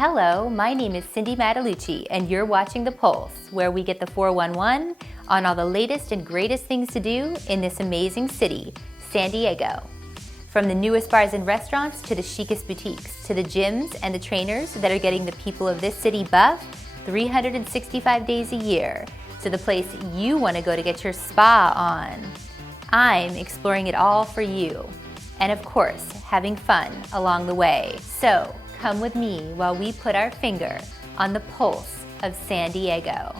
Hello, my name is Cindy Mattalucci, and you're watching The Pulse, where we get the 411 on all the latest and greatest things to do in this amazing city, San Diego. From the newest bars and restaurants to the chicest boutiques, to the gyms and the trainers that are getting the people of this city buff 365 days a year, to the place you want to go to get your spa on. I'm exploring it all for you, and of course, having fun along the way. So, come with me while we put our finger on the pulse of San Diego.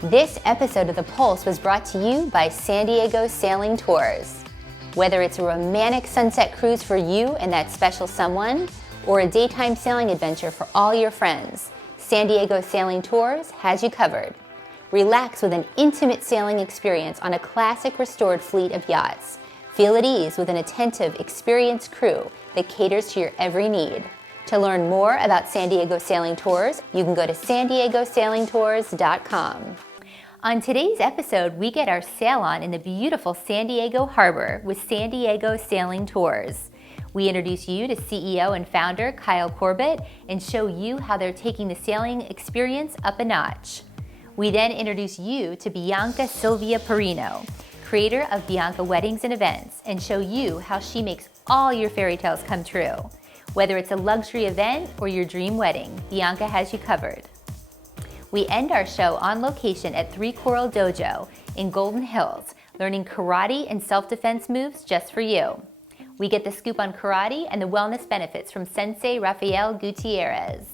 This episode of The Pulse was brought to you by San Diego Sailing Tours. Whether it's a romantic sunset cruise for you and that special someone, or a daytime sailing adventure for all your friends, San Diego Sailing Tours has you covered. Relax with an intimate sailing experience on a classic restored fleet of yachts. Feel at ease with an attentive, experienced crew that caters to your every need. To learn more about San Diego Sailing Tours, you can go to SanDiegoSailingTours.com. On today's episode, we get our sail on in the beautiful San Diego Harbor with San Diego Sailing Tours. We introduce you to CEO and founder Kyle Corbett and show you how they're taking the sailing experience up a notch. We then introduce you to Bianca Silvia Porrino, creator of Bianca Weddings Events, and show you how she makes all your fairy tales come true. Whether it's a luxury event or your dream wedding, Bianca has you covered. We end our show on location at Three Coral Dojo in Golden Hills, learning karate and self-defense moves just for you. We get the scoop on karate and the wellness benefits from Sensei Rafael Gutierrez.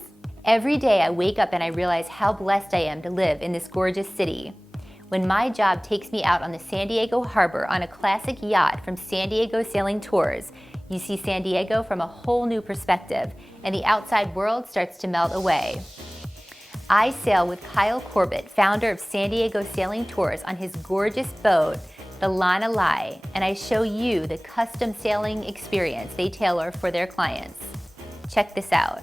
Every day I wake up and I realize how blessed I am to live in this gorgeous city. When my job takes me out on the San Diego Harbor on a classic yacht from San Diego Sailing Tours, you see San Diego from a whole new perspective, and the outside world starts to melt away. I sail with Kyle Corbett, founder of San Diego Sailing Tours, on his gorgeous boat, the Lana Lai, and I show you the custom sailing experience they tailor for their clients. Check this out.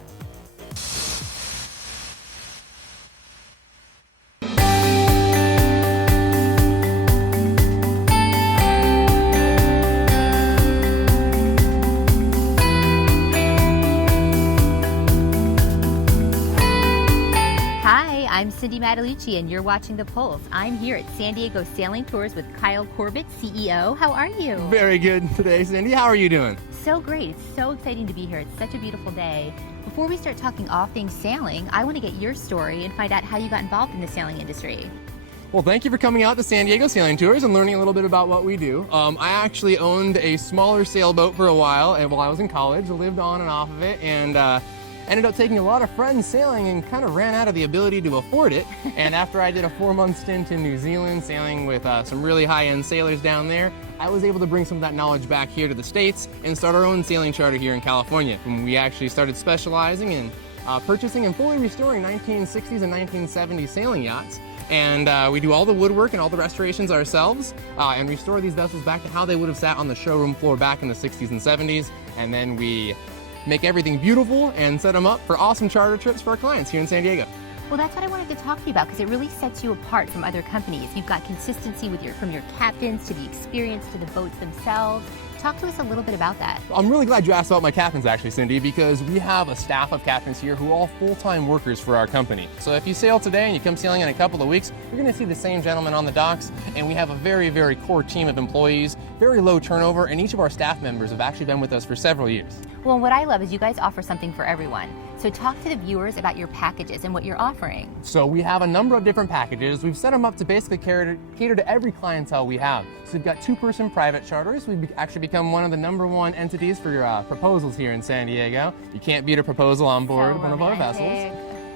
I'm Cindy Mattalucci, and you're watching The Pulse. I'm here at San Diego Sailing Tours with Kyle Corbett, CEO. How are you? Very good today, Cindy. How are you doing? So great. It's so exciting to be here. It's such a beautiful day. Before we start talking all things sailing, I want to get your story and find out how you got involved in the sailing industry. Well, thank you for coming out to San Diego Sailing Tours and learning a little bit about what we do. I actually owned a smaller sailboat for a while, and while I was in college, I lived on and off of it, and ended up taking a lot of friends sailing and kind of ran out of the ability to afford it. And after I did a 4-month stint in New Zealand sailing with some really high-end sailors down there, I was able to bring some of that knowledge back here to the States and start our own sailing charter here in California. And we actually started specializing in purchasing and fully restoring 1960s and 1970s sailing yachts. And we do all the woodwork and all the restorations ourselves and restore these vessels back to how they would have sat on the showroom floor back in the 60s and 70s. And then we make everything beautiful and set them up for awesome charter trips for our clients here in San Diego. Well, that's what I wanted to talk to you about, because it really sets you apart from other companies. You've got consistency with from your captains to the experience to the boats themselves. Talk to us a little bit about that. I'm really glad you asked about my captains, actually, Cindy, because we have a staff of captains here who are all full-time workers for our company. So if you sail today and you come sailing in a couple of weeks, you're going to see the same gentleman on the docks, and we have a very, very core team of employees, very low turnover, and each of our staff members have actually been with us for several years. Well, what I love is you guys offer something for everyone. So talk to the viewers about your packages and what you're offering. So we have a number of different packages. We've set them up to basically cater to every clientele we have. So we've got 2-person private charters. We've actually become one of the #1 entities for your proposals here in San Diego. You can't beat a proposal on board one of our vessels.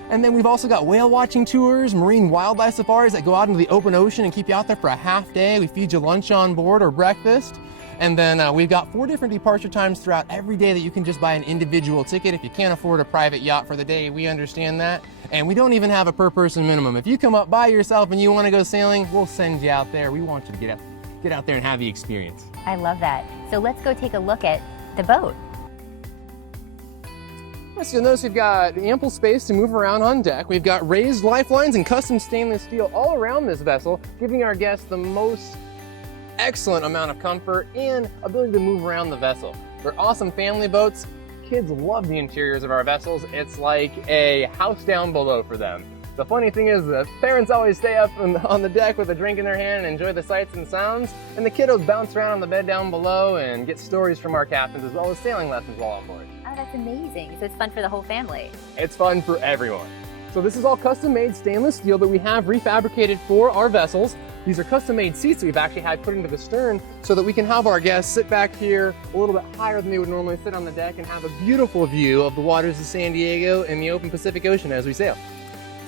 And then we've also got whale watching tours, marine wildlife safaris that go out into the open ocean and keep you out there for a half day. We feed you lunch on board or breakfast. And then we've got 4 different departure times throughout every day that you can just buy an individual ticket. If you can't afford a private yacht for the day, we understand that. And we don't even have a per person minimum. If you come up by yourself and you want to go sailing, we'll send you out there. We want you to get out there and have the experience. I love that. So let's go take a look at the boat. So you'll notice we've got ample space to move around on deck. We've got raised lifelines and custom stainless steel all around this vessel, giving our guests the most excellent amount of comfort and ability to move around the vessel. They're awesome family boats. kids love the interiors of our vessels. It's like a house down below for them. The funny thing is the parents always stay up on the deck with a drink in their hand and enjoy the sights and sounds, and the kiddos bounce around on the bed down below and get stories from our captains as well as sailing lessons while on board. Oh, that's amazing. So it's fun for the whole family. It's fun for everyone. So this is all custom-made stainless steel that we have refabricated for our vessels. These are custom-made seats that we've actually had put into the stern so that we can have our guests sit back here a little bit higher than they would normally sit on the deck and have a beautiful view of the waters of San Diego and the open Pacific Ocean as we sail.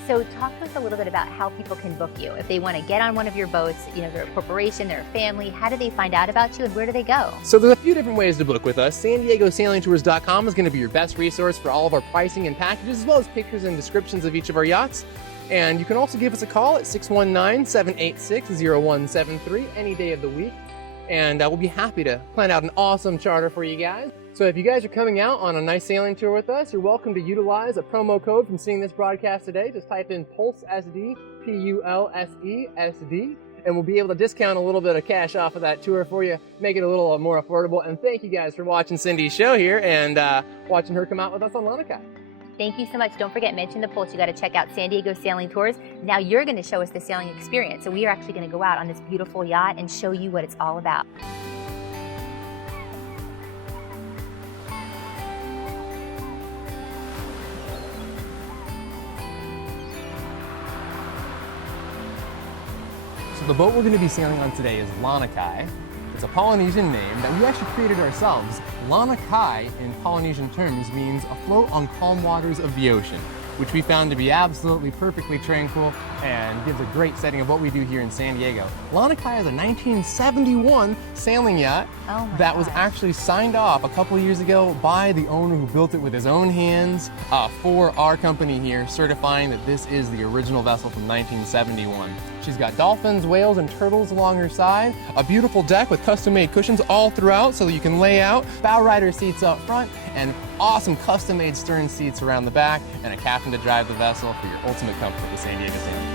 So talk to us a little bit about how people can book you. If they want to get on one of your boats, you know, they're a corporation, they're a family, how do they find out about you and where do they go? So there's a few different ways to book with us. SanDiegoSailingTours.com is going to be your best resource for all of our pricing and packages, as well as pictures and descriptions of each of our yachts. And you can also give us a call at 619-786-0173 any day of the week. And we'll be happy to plan out an awesome charter for you guys. So if you guys are coming out on a nice sailing tour with us, you're welcome to utilize a promo code from seeing this broadcast today. Just type in PULSESD, PULSESD, and we'll be able to discount a little bit of cash off of that tour for you, make it a little more affordable. And thank you guys for watching Cindy's show here and watching her come out with us on Lanakai. Thank you so much. Don't forget, mention the Pulse. You got to check out San Diego Sailing Tours. Now you're going to show us the sailing experience. So we are actually going to go out on this beautiful yacht and show you what it's all about. So the boat we're going to be sailing on today is Lanakai. It's a Polynesian name that we actually created ourselves. Lanakai in Polynesian terms means afloat on calm waters of the ocean, which we found to be absolutely perfectly tranquil and gives a great setting of what we do here in San Diego. Lanakai is a 1971 sailing yacht that was actually signed off a couple of years ago by the owner who built it with his own hands for our company here, certifying that this is the original vessel from 1971. She's got dolphins, whales, and turtles along her side, a beautiful deck with custom-made cushions all throughout so that you can lay out, bow rider seats up front, and awesome custom-made stern seats around the back, and a captain to drive the vessel for your ultimate comfort with San Diego Sailing.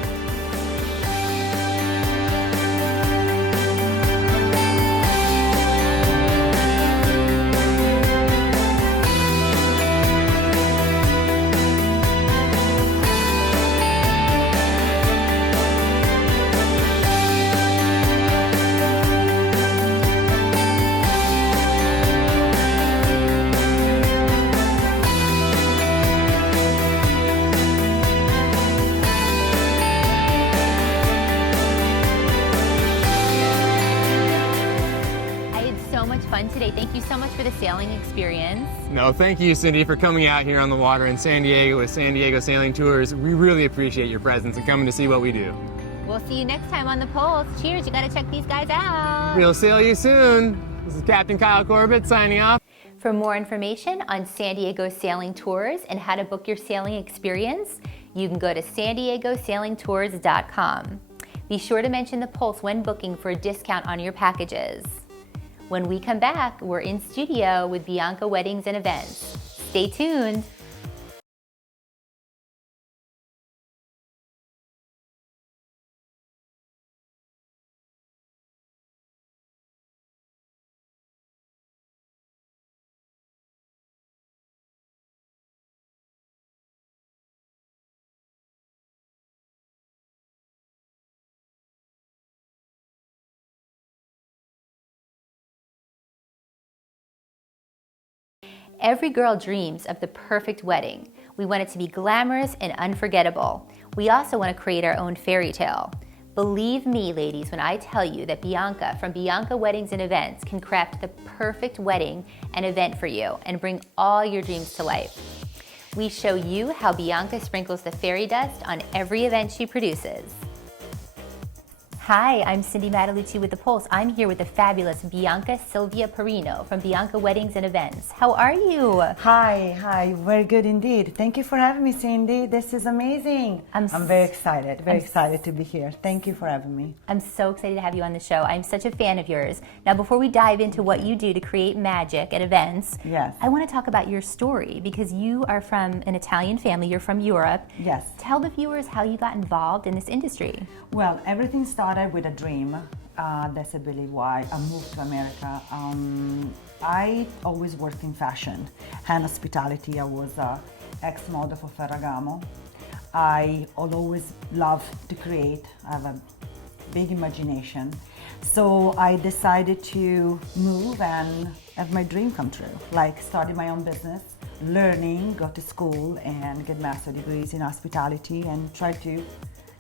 Today. Thank you so much for the sailing experience. No, thank you, Cindy, for coming out here on the water in San Diego with San Diego Sailing Tours. We really appreciate your presence and coming to see what we do. We'll see you next time on the Pulse. Cheers, you got to check these guys out. We'll sail you soon. This is Captain Kyle Corbett signing off. For more information on San Diego Sailing Tours and how to book your sailing experience, you can go to SanDiegoSailingTours.com. Be sure to mention the Pulse when booking for a discount on your packages. When we come back, we're in studio with Bianca Weddings and Events. Stay tuned. Every girl dreams of the perfect wedding. We want it to be glamorous and unforgettable. We also want to create our own fairy tale. Believe me, ladies, when I tell you that Bianca from Bianca Weddings and Events can craft the perfect wedding and event for you and bring all your dreams to life. We show you how Bianca sprinkles the fairy dust on every event she produces. Hi, I'm Cindy Matalucci with The Pulse. I'm here with the fabulous Bianca Silvia Porrino from Bianca Weddings and Events. How are you? Hi, very good indeed. Thank you for having me, Cindy. This is amazing. I'm very excited, excited to be here. Thank you for having me. I'm so excited to have you on the show. I'm such a fan of yours. Now, before we dive into what you do to create magic at events, yes, I want to talk about your story because you are from an Italian family. You're from Europe. Yes. Tell the viewers how you got involved in this industry. Well, everything started with a dream. That's I believe why I moved to America. I always worked in fashion and hospitality. I was a ex-model for Ferragamo. I always love to create. I have a big imagination. So I decided to move and have my dream come true, like starting my own business, learning, go to school and get master degrees in hospitality and try to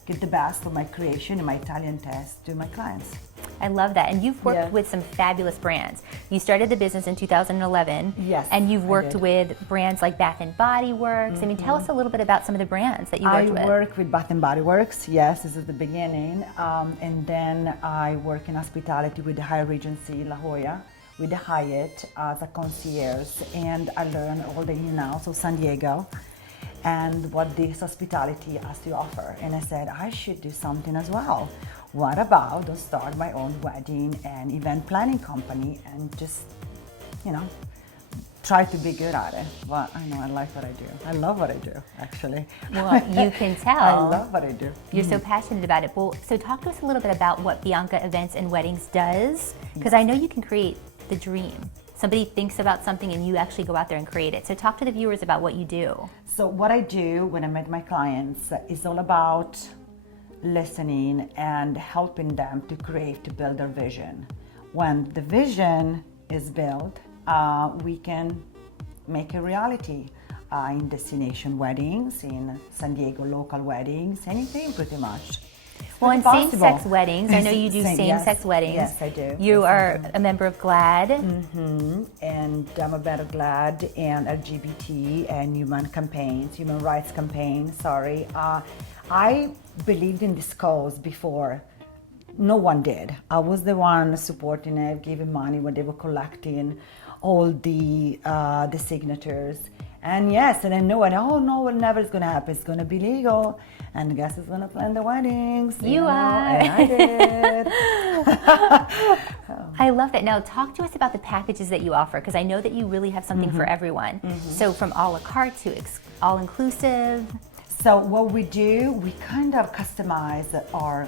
get the best of my creation and my Italian taste to my clients. I love that. And you've worked with some fabulous brands. You started the business in 2011. Yes, and you've I worked did. with brands like Bath & Body Works. I mean, tell us a little bit about some of the brands that you worked with. I work with Bath & Body Works, yes, this is the beginning. And then I work in hospitality with the Hyatt Regency La Jolla, with the Hyatt as a concierge. And I learned all the ins and outs of San Diego and what this hospitality has to offer. And I said, I should do something as well. What about to start my own wedding and event planning company and just, try to be good at it. Well, I know I like what I do. I love what I do, actually. Well, you can tell. I love what I do. You're so passionate about it. Well, so talk to us a little bit about what Bianca Events and Weddings does, because I know you can create the dream. Somebody thinks about something and you actually go out there and create it. So talk to the viewers about what you do. So what I do when I meet my clients is all about listening and helping them to create, to build their vision. When the vision is built, we can make a reality in destination weddings, in San Diego local weddings, anything pretty much. Well, in Possible. same-sex weddings, I know you do Yes. same-sex weddings. Yes, I do. You Yes, I are do. a member of GLAD. And I'm a better GLAD and LGBT and human rights campaign, sorry. I believed in this cause before. No one did. I was the one supporting it, giving money when they were collecting all the signatures. And yes, and I know, oh no, it never is going to happen. It's going to be legal. And guess who's going to plan the weddings? You are. And I did. I love that. Now, talk to us about the packages that you offer, because I know that you really have something for everyone. So from a la carte to all-inclusive. So what we do, we kind of customize our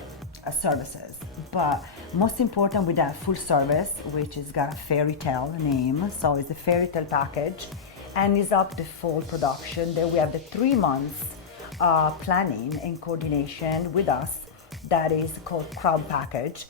services. But most important, we have full service, which has got a fairy tale name. So it's a fairy tale package. And it's up to full production. Then we have the 3 months planning and coordination with us. That is called crowd package.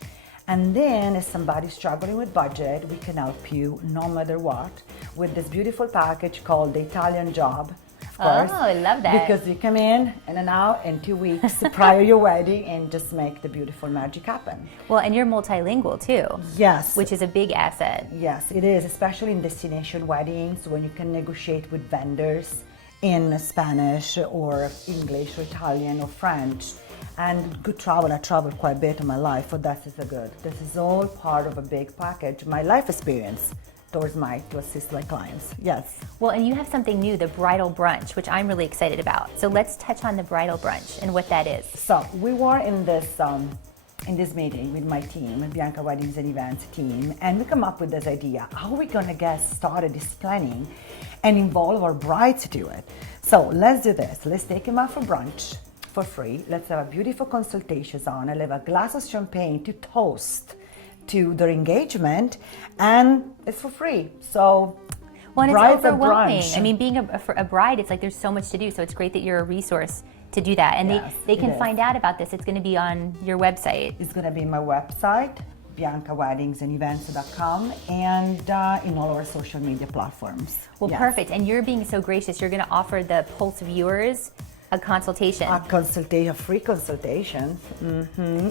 And then if somebody's struggling with budget, we can help you no matter what with this beautiful package called the Italian job. Of course, Oh, I love that. because you come in and out in 2 weeks prior to your wedding and just make the beautiful magic happen. Well, and you're multilingual too. Yes. Which is a big asset. Yes, it is, especially in destination weddings when you can negotiate with vendors in Spanish or English or Italian or French. And good travel, I traveled quite a bit in my life, but that is a good. This is all part of a big package, my life experience to assist my clients, yes. Well, and you have something new, the bridal brunch, which I'm really excited about. So let's touch on the bridal brunch and what that is. So we were in this meeting with my team, Bianca Weddings and Events team, and we come up with this idea. How are we gonna get started this planning and involve our brides to do it? So let's do this. Let's take them out for brunch for free. Let's have a beautiful consultations on. I'll have a glass of champagne to toast to their engagement, and it's for free. So Well, and it's brides at overwhelming. brunch. I mean, being a bride, it's like there's so much to do. So it's great that you're a resource to do that. And Yes, they it can is. find out about this. It's going to be on your website. It's going to be my website, biancaweddingsandevents.com, and in all our social media platforms. Well, Yes. perfect. And you're being so gracious. You're going to offer the Pulse viewers a consultation. A free consultation, and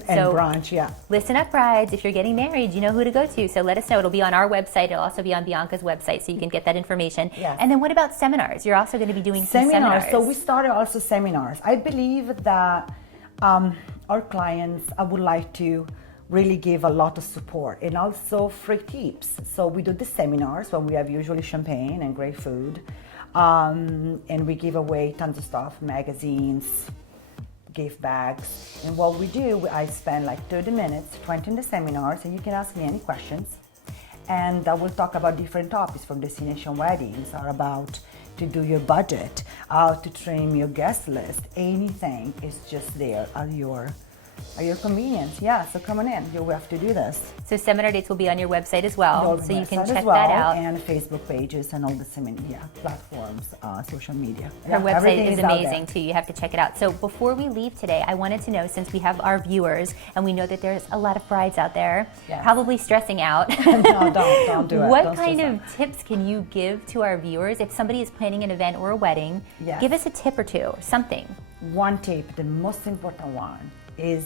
So- brunch, yeah. Listen up, brides. If you're getting married, you know who to go to. So let us know. It'll be on our website. It'll also be on Bianca's website, so you can get that information. Yes. And then what about seminars? You're also going to be doing some seminars. So we started also seminars. I believe that our clients, I would like to really give a lot of support and also free tips. So we do the seminars when we have usually champagne and great food. And we give away tons of stuff, magazines, gift bags. And what we do, I spend like 30 minutes, 20 in the seminars, and you can ask me any questions. And I will talk about different topics from destination weddings, or about to do your budget, how to trim your guest list. Anything is just there at your at your convenience. Yeah, so come on in. You will have to do this. So seminar dates will be on your website as well, so you can Website check as well, that out. and Facebook pages and all the platforms, social media. Her website everything is out there. amazing too. You have to check it out. So before we leave today, I wanted to know, since we have our viewers and we know that there's a lot of brides out there, Yes. probably stressing out. No, don't do it. What Don't kind stress of tips can you give to our viewers if somebody is planning an event or a wedding? Yes. Give us a tip or two, something. One tip, the most important one, is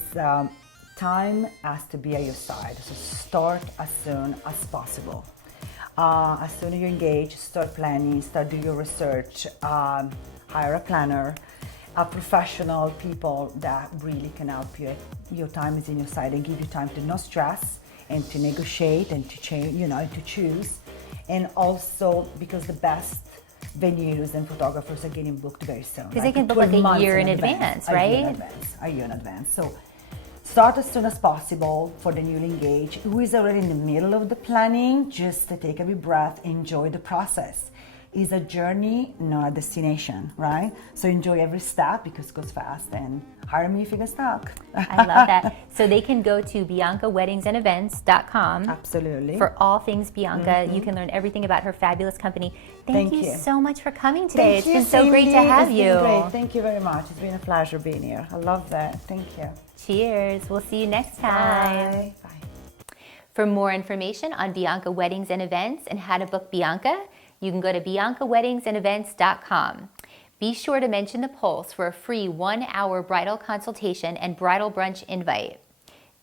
time has to be at your side. So start as soon as possible. As soon as you engage, start planning, start doing your research, hire a planner, a professional people that really can help you. Your time is in your side and give you time to not stress and to negotiate and to change, to choose. And also because the best venues and photographers are getting booked very soon. Because they can book like a year in advance, right? A year in advance. So start as soon as possible for the newly engaged. Who is already in the middle of the planning, just to take a big breath, enjoy the process. It's a journey, not a destination, right? So enjoy every step because it goes fast, and hire me if you get stuck. I love that. So they can go to BiancaWeddingsandEvents.com. Absolutely. For all things Bianca. You can learn everything about her fabulous company. Thank you so much for coming today. It's been so great to have you. It's been great. Thank you very much. It's been a pleasure being here. I love that. Thank you. Cheers. We'll see you next time. Bye. Bye. For more information on Bianca Weddings and Events and how to book Bianca, you can go to BiancaWeddingsandEvents.com. Be sure to mention the Pulse for a free 1-hour bridal consultation and bridal brunch invite.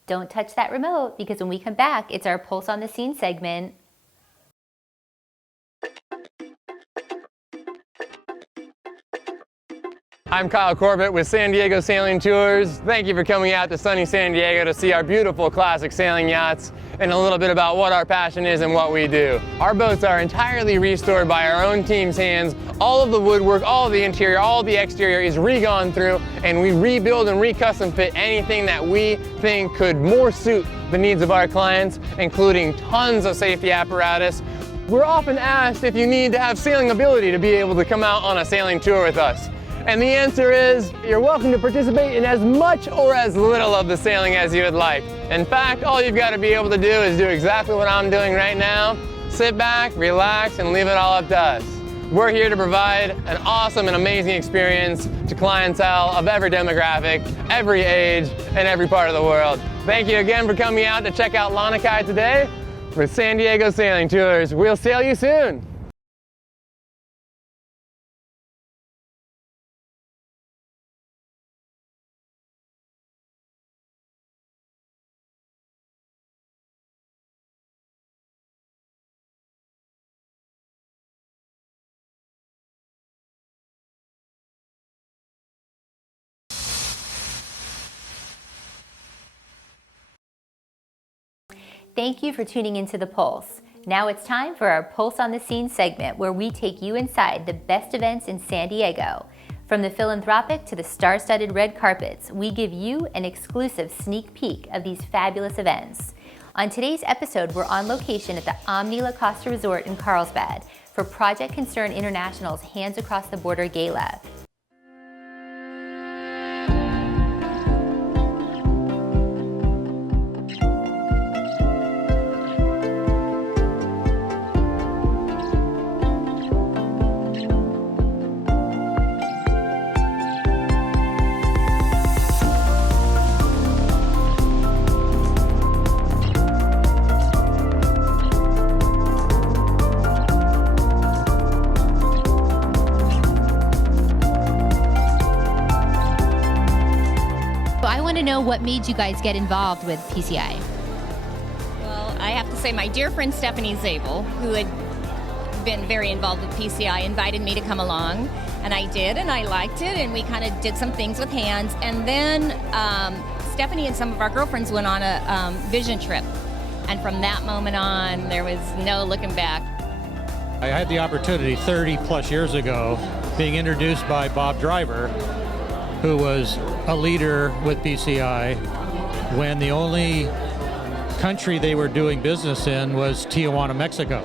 Don't touch that remote, because when we come back, it's our Pulse on the Scene segment. I'm Kyle Corbett with San Diego Sailing Tours. Thank you for coming out to sunny San Diego to see our beautiful classic sailing yachts and a little bit about what our passion is and what we do. Our boats are entirely restored by our own team's hands. All of the woodwork, all of the interior, all of the exterior is re-gone through, and we rebuild and re-custom fit anything that we think could more suit the needs of our clients, including tons of safety apparatus. We're often asked if you need to have sailing ability to be able to come out on a sailing tour with us. And the answer is, you're welcome to participate in as much or as little of the sailing as you would like. In fact, all you've got to be able to do is do exactly what I'm doing right now. Sit back, relax, and leave it all up to us. We're here to provide an awesome and amazing experience to clientele of every demographic, every age, and every part of the world. Thank you again for coming out to check out Lanakai today with San Diego Sailing Tours. We'll sail you soon. Thank you for tuning into The Pulse. Now it's time for our Pulse on the Scene segment, where we take you inside the best events in San Diego. From the philanthropic to the star-studded red carpets, we give you an exclusive sneak peek of these fabulous events. On today's episode, we're on location at the Omni La Costa Resort in Carlsbad for Project Concern International's Hands Across the Border Gala. What made you guys get involved with PCI? Well, I have to say my dear friend Stephanie Zabel, who had been very involved with PCI, invited me to come along, and I did, and I liked it, and we kind of did some things with hands, and then Stephanie and some of our girlfriends went on a vision trip, and from that moment on, there was no looking back. I had the opportunity 30 plus years ago being introduced by Bob Driver, who was a leader with PCI when the only country they were doing business in was Tijuana, Mexico.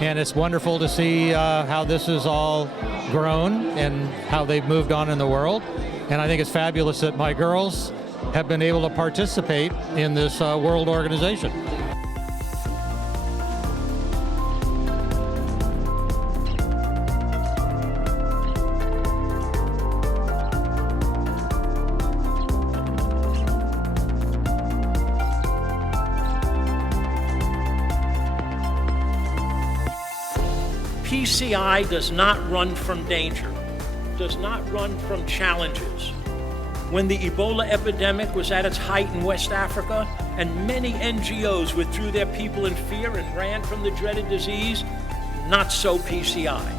And it's wonderful to see how this has all grown and how they've moved on in the world. And I think it's fabulous that my girls have been able to participate in this world organization. PCI does not run from danger, does not run from challenges. When the Ebola epidemic was at its height in West Africa, and many NGOs withdrew their people in fear and ran from the dreaded disease, not so PCI.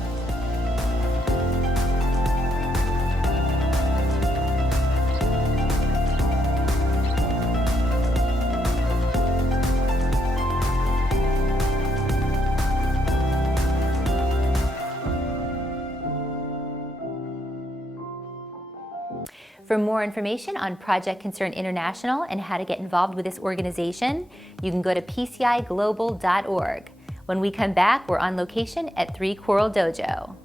For more information on Project Concern International and how to get involved with this organization, you can go to pciglobal.org. When we come back, we're on location at Three Coral Dojo.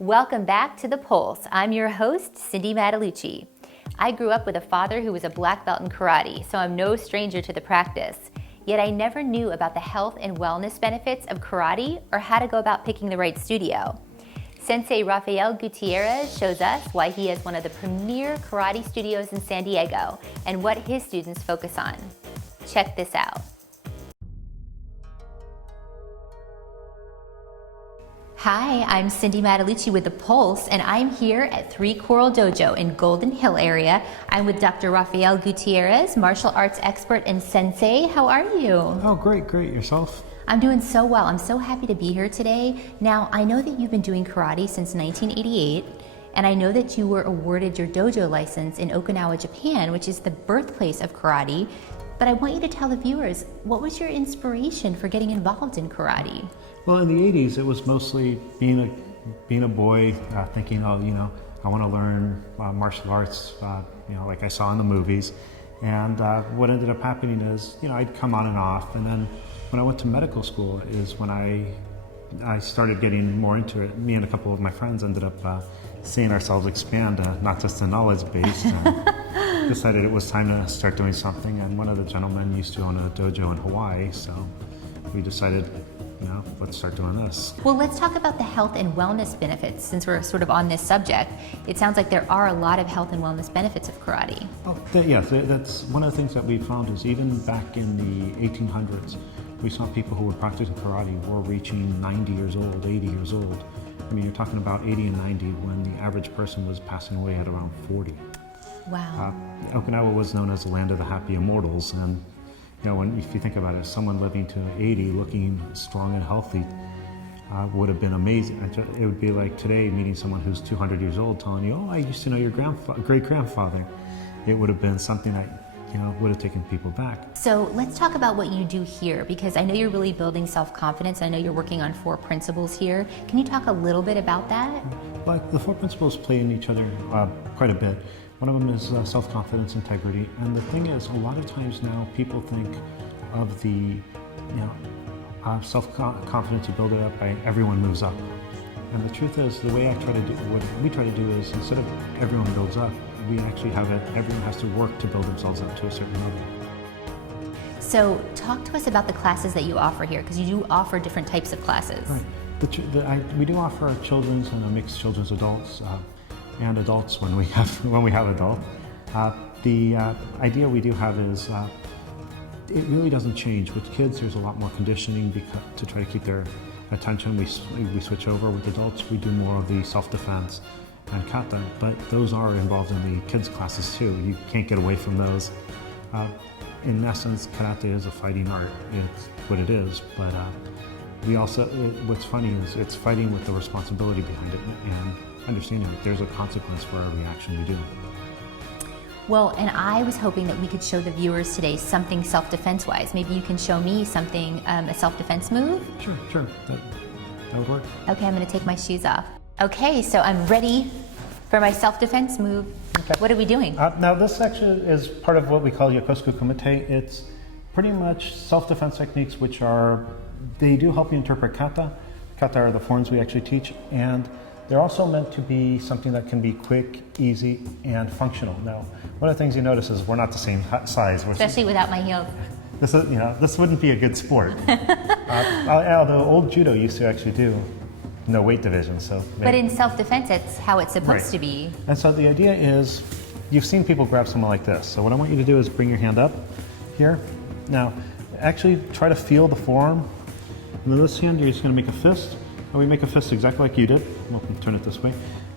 Welcome back to The Pulse. I'm your host, Cindy Matalucci. I grew up with a father who was a black belt in karate, so I'm no stranger to the practice. Yet I never knew about the health and wellness benefits of karate or how to go about picking the right studio. Sensei Rafael Gutierrez shows us why he has one of the premier karate studios in San Diego and what his students focus on. Check this out. Hi, I'm Cindy Matalucci with The Pulse, and I'm here at Three Coral Dojo in Golden Hill area. I'm with Dr. Rafael Gutierrez, martial arts expert and sensei. How are you? Oh, great. Yourself? I'm doing so well. I'm so happy to be here today. Now, I know that you've been doing karate since 1988, and I know that you were awarded your dojo license in Okinawa, Japan, which is the birthplace of karate. But I want you to tell the viewers, what was your inspiration for getting involved in karate? Well, in the 80s, it was mostly being a boy, thinking, oh, I want to learn martial arts, like I saw in the movies. And what ended up happening is, I'd come on and off. And then when I went to medical school is when I started getting more into it. Me and a couple of my friends ended up seeing ourselves expand, not just the knowledge base. Decided it was time to start doing something. And one of the gentlemen used to own a dojo in Hawaii, so we decided, let's start doing this. Well, let's talk about the health and wellness benefits since we're sort of on this subject. It sounds like there are a lot of health and wellness benefits of karate. That's one of the things that we found is even back in the 1800s, we saw people who were practicing karate were reaching 90 years old, 80 years old. I mean, you're talking about 80 and 90 when the average person was passing away at around 40. Wow. Okinawa was known as the land of the happy immortals, and if you think about it, someone living to 80 looking strong and healthy would have been amazing. It would be like today meeting someone who's 200 years old telling you, oh, I used to know your great-grandfather. It would have been something that would have taken people back. So let's talk about what you do here, because I know you're really building self-confidence. I know you're working on 4 principles here. Can you talk a little bit about that? Like the 4 principles play in each other quite a bit. One of them is self-confidence, integrity, and the thing is, a lot of times now people think of the, self-confidence, you build it up by everyone moves up. And the truth is, the way what we try to do is, instead of everyone builds up, we actually have it, everyone has to work to build themselves up to a certain level. So talk to us about the classes that you offer here, because you do offer different types of classes. Right. We do offer children's and a mixed children's adults. And adults when we have adults. The idea we do have is it really doesn't change. With kids, there's a lot more conditioning to try to keep their attention. We switch over. With adults, we do more of the self-defense and kata, but those are involved in the kids' classes too. You can't get away from those. In essence, karate is a fighting art. It's what it is, but we also, what's funny is it's fighting with the responsibility behind it and understanding that there's a consequence for every action we do. Well, and I was hoping that we could show the viewers today something self-defense wise. Maybe you can show me something, a self-defense move? Sure. That would work. Okay, I'm gonna take my shoes off. Okay, so I'm ready for my self-defense move. Okay. What are we doing? Now this actually is part of what we call Yokosuka Kumite. It's pretty much self-defense techniques which are, they do help you interpret kata. Kata are the forms we actually teach, and they're also meant to be something that can be quick, easy, and functional. Now, one of the things you notice is we're not the same size. Especially without my heels. This is, this wouldn't be a good sport. Although old judo used to actually do no weight division, so. But in self-defense, it's how it's supposed Right. to be. And so the idea is, you've seen people grab someone like this. So what I want you to do is bring your hand up here. Now, actually try to feel the forearm. And then this hand, you're just going to make a fist. And we make a fist exactly like you did. We'll turn it this way.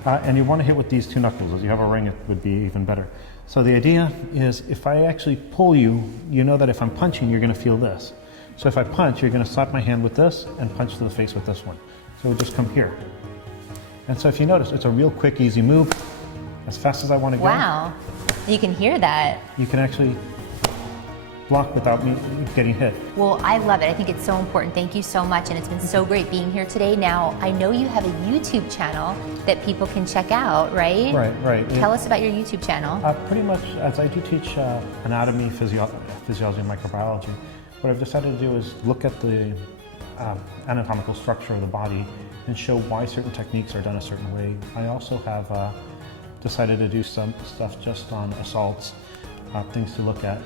And you want to hit with these two knuckles. As you have a ring, it would be even better. So the idea is, if I actually pull you, you know that if I'm punching, you're going to feel this. So if I punch, you're going to slap my hand with this and punch to the face with this one. So we'll just come here. And so if you notice, it's a real quick, easy move. As fast as I want to go. Wow, you can hear that. You can actually block without me getting hit. Well, I love it. I think it's so important. Thank you so much, and it's been so great being here today. Now, I know you have a YouTube channel that people can check out, right? Right. Tell us about your YouTube channel. Pretty much, as I do teach anatomy, physiology, and microbiology, what I've decided to do is look at the anatomical structure of the body and show why certain techniques are done a certain way. I also have decided to do some stuff just on assaults, things to look at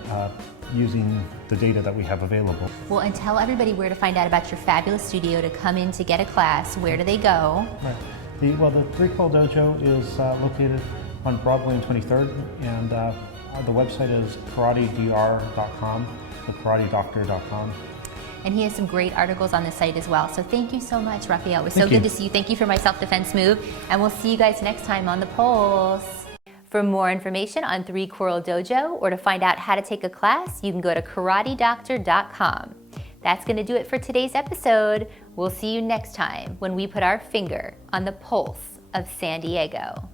using the data that we have available. Well, and tell everybody where to find out about your fabulous studio to come in to get a class. Where do they go? Right. The Three Coral Dojo is located on Broadway and 23rd, and the website is karatedr.com, karatedoctor.com. And he has some great articles on the site as well. So thank you so much, Rafael. It was so good to see you. Thank you for my self-defense move. And we'll see you guys next time on the Pulse. For more information on Three Coral Dojo or to find out how to take a class, you can go to karatedoctor.com. That's going to do it for today's episode. We'll see you next time when we put our finger on the pulse of San Diego.